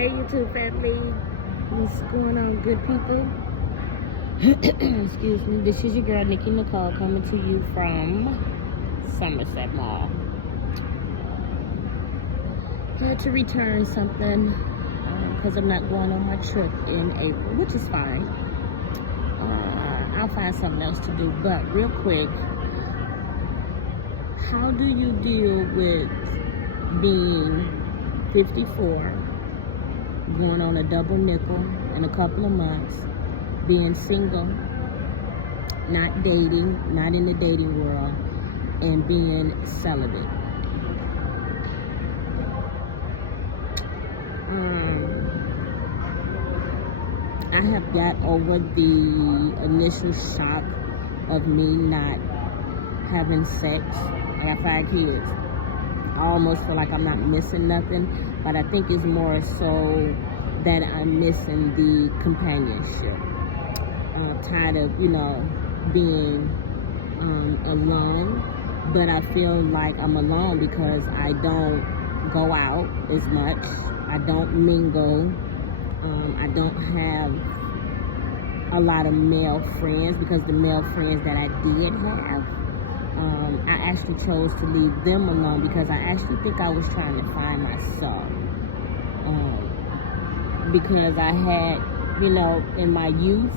Hey YouTube family, what's going on, good people? Excuse me, this is your girl Nikki Nicole coming to you from Somerset Mall. Had to return something because I'm not going on my trip in April, which is fine. I'll find something else to do, but real quick, how do you deal with being 54, going on a double nickel in a couple of months, being single, not dating, not in the dating world, and being celibate? I have got over the initial shock of me not having sex. I got 5 kids. I almost feel like I'm not missing nothing, but I think it's more so that I'm missing the companionship. I'm tired of, being alone, but I feel like I'm alone because I don't go out as much. I don't mingle. I don't have a lot of male friends because the male friends that I did have, I actually chose to leave them alone because I actually think I was trying to find myself. Because I had, in my youth,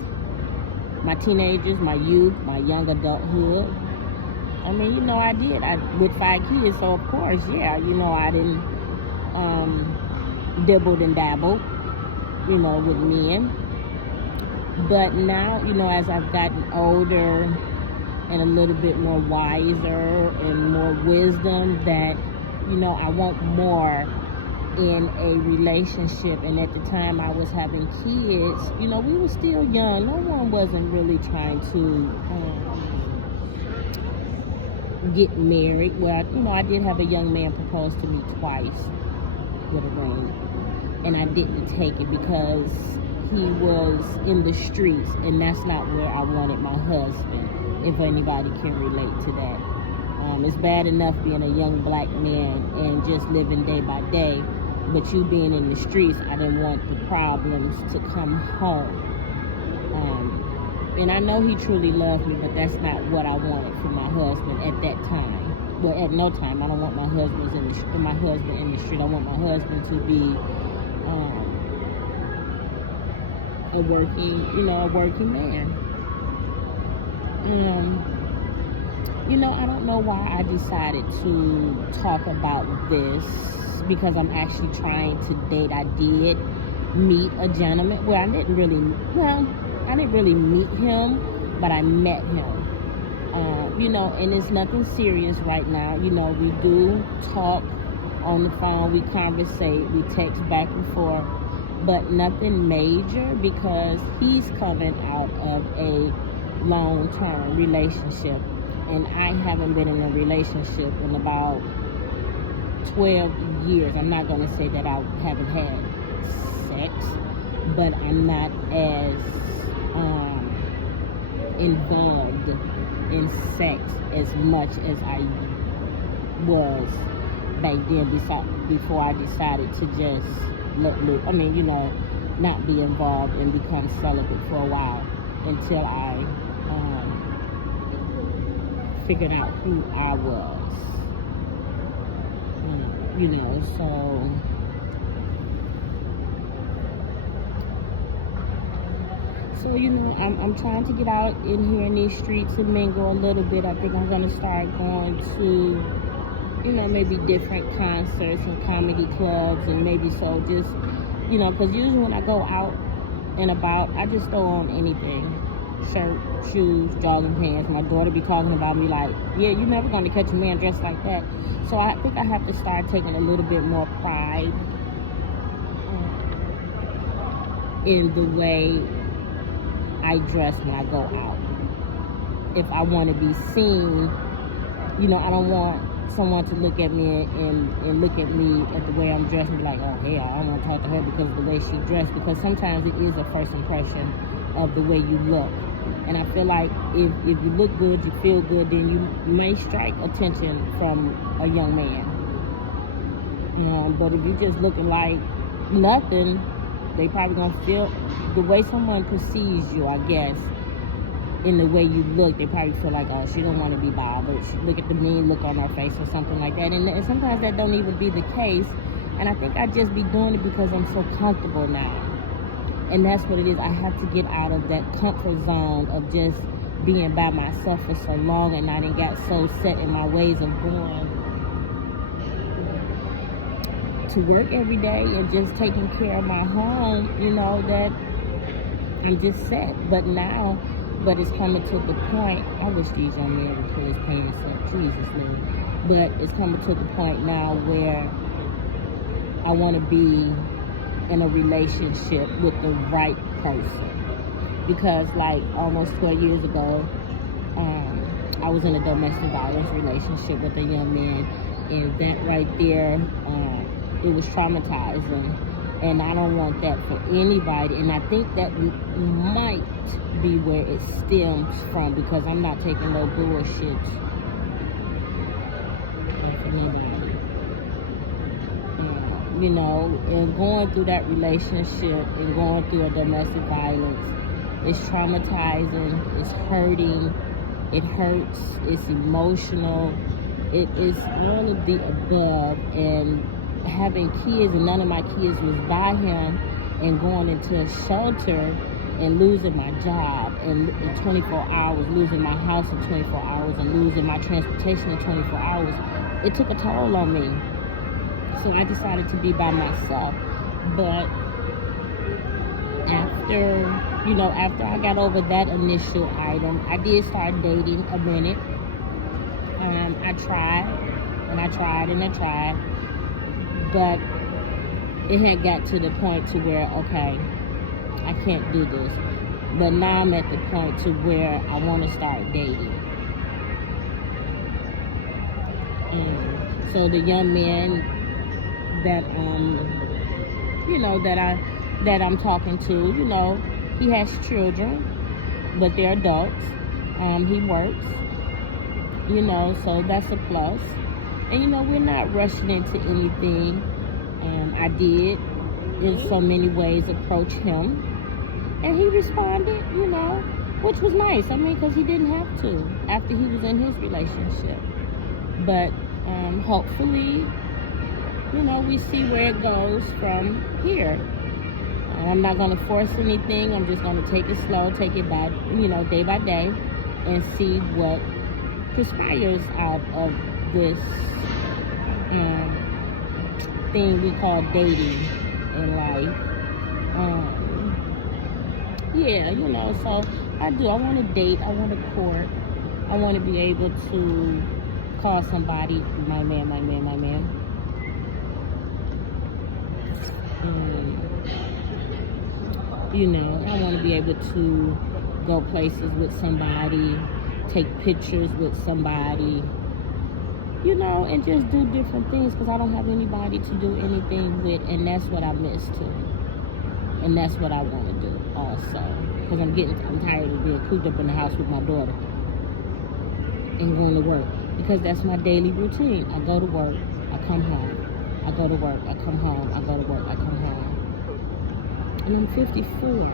my teenagers, my youth, my young adulthood, I did. With 5 kids, so of course, I didn't dibbled and dabbled, with men. But now, as I've gotten older and a little bit more wiser and more wisdom, that, I want more in a relationship. And at the time I was having kids, we were still young. No one wasn't really trying to get married. Well, I did have a young man propose to me twice with a ring, and I didn't take it because he was in the streets, and that's not where I wanted my husband, if anybody can relate to that. It's bad enough being a young black man and just living day by day, but you being in the streets, I didn't want the problems to come home. And I know he truly loved me, but that's not what I wanted for my husband at that time. Well, at no time. I don't want my husband in the street. I want my husband to be a working man. I don't know why I decided to talk about this, because I'm actually trying to date. I did meet a gentleman. Well, I didn't really meet him, but I met him. And it's nothing serious right now. We do talk on the phone, we conversate, we text back and forth, but nothing major, because he's coming out of a long-term relationship, and I haven't been in a relationship in about 12 years. I'm not going to say that I haven't had sex, but I'm not as involved in sex as much as I was back then, before I decided to just not be involved and become celibate for a while, until I figured out who I was. So I'm trying to get out in here in these streets and mingle a little bit. I think I'm going to start going to, maybe different concerts and comedy clubs, and maybe so just, because usually when I go out and about, I just throw on anything. Shirt, shoes, jogging pants. My daughter be talking about me like, yeah, you're never going to catch a man dressed like that. So I think I have to start taking a little bit more pride in the way I dress when I go out. If I want to be seen, I don't want someone to look at me and look at me at the way I'm dressed and be like, oh, hey, I don't want to talk to her because of the way she dressed, because sometimes it is a first impression of the way you look. And I feel like if you look good, you feel good, then you may strike attention from a young man. But if you're just looking like, nothing, they probably gonna feel the way someone perceives you, I guess, in the way you look. They probably feel like, oh, she don't want to be bothered. She look at the mean look on her face or something like that. And sometimes that don't even be the case. And I think I just be doing it because I'm so comfortable now. And that's what it is. I have to get out of that comfort zone of just being by myself for so long, and I done got so set in my ways of going to work every day and just taking care of my home, that I'm just set. But it's coming to the point, I wish these young men would pull his pants up, Jesus Lord. But it's coming to the point now where I want to be in a relationship with the right person. Because like almost 12 years ago, I was in a domestic violence relationship with a young man, and that right there, it was traumatizing, and I don't want that for anybody. And I think that might be where it stems from, because I'm not taking no bullshit from anybody. And going through that relationship and going through a domestic violence, it's traumatizing, it's hurting, it hurts, it's emotional, it is all of the above. And having kids, and none of my kids was by him, and going into a shelter and losing my job in 24 hours, losing my house in 24 hours, and losing my transportation in 24 hours, it took a toll on me. So I decided to be by myself. But after I got over that initial item, I did start dating a minute. I tried, and I tried, and I tried. But it had got to the point to where, okay, I can't do this. But now I'm at the point to where I want to start dating. And so the young man that that I'm talking to, he has children, but they're adults. He works, so that's a plus. And we're not rushing into anything. I did in so many ways approach him, and he responded, which was nice. Because he didn't have to after he was in his relationship. But hopefully, we see where it goes from here. And I'm not going to force anything. I'm just going to take it slow, take it by, day by day, and see what transpires out of this thing we call dating in life. So I want to date, I want to court, I want to be able to call somebody my man. I want to be able to go places with somebody, take pictures with somebody, and just do different things, because I don't have anybody to do anything with, and that's what I miss too. And that's what I want to do also, because I'm tired of being cooped up in the house with my daughter and going to work, because that's my daily routine. I go to work, I come home. I go to work, I come home. I go to work, I come home. And I'm 54.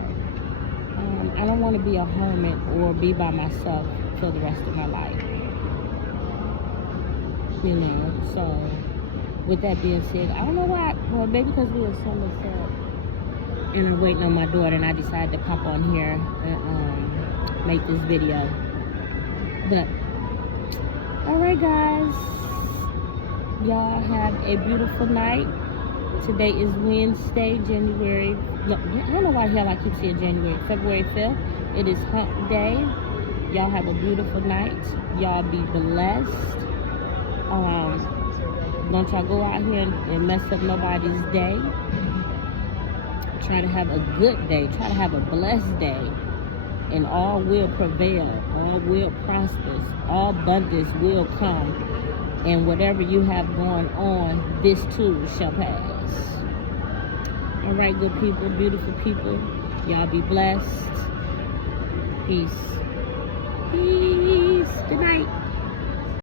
I don't want to be a hermit or be by myself for the rest of my life. So with that being said, I don't know why. Well, maybe because we were so much up, and I'm waiting on my daughter, and I decided to pop on here and make this video. But all right, guys, y'all have a beautiful night. Today is Wednesday, February 5th. It is hump day. Y'all have a beautiful night. Y'all be blessed. Don't y'all go out here and mess up nobody's day. Try to have a good day. Try to have a blessed day. And all will prevail. All will prosper. All abundance will come. And whatever you have going on, this too shall pass. All right, good people, beautiful people. Y'all be blessed. Peace. Peace. Good night.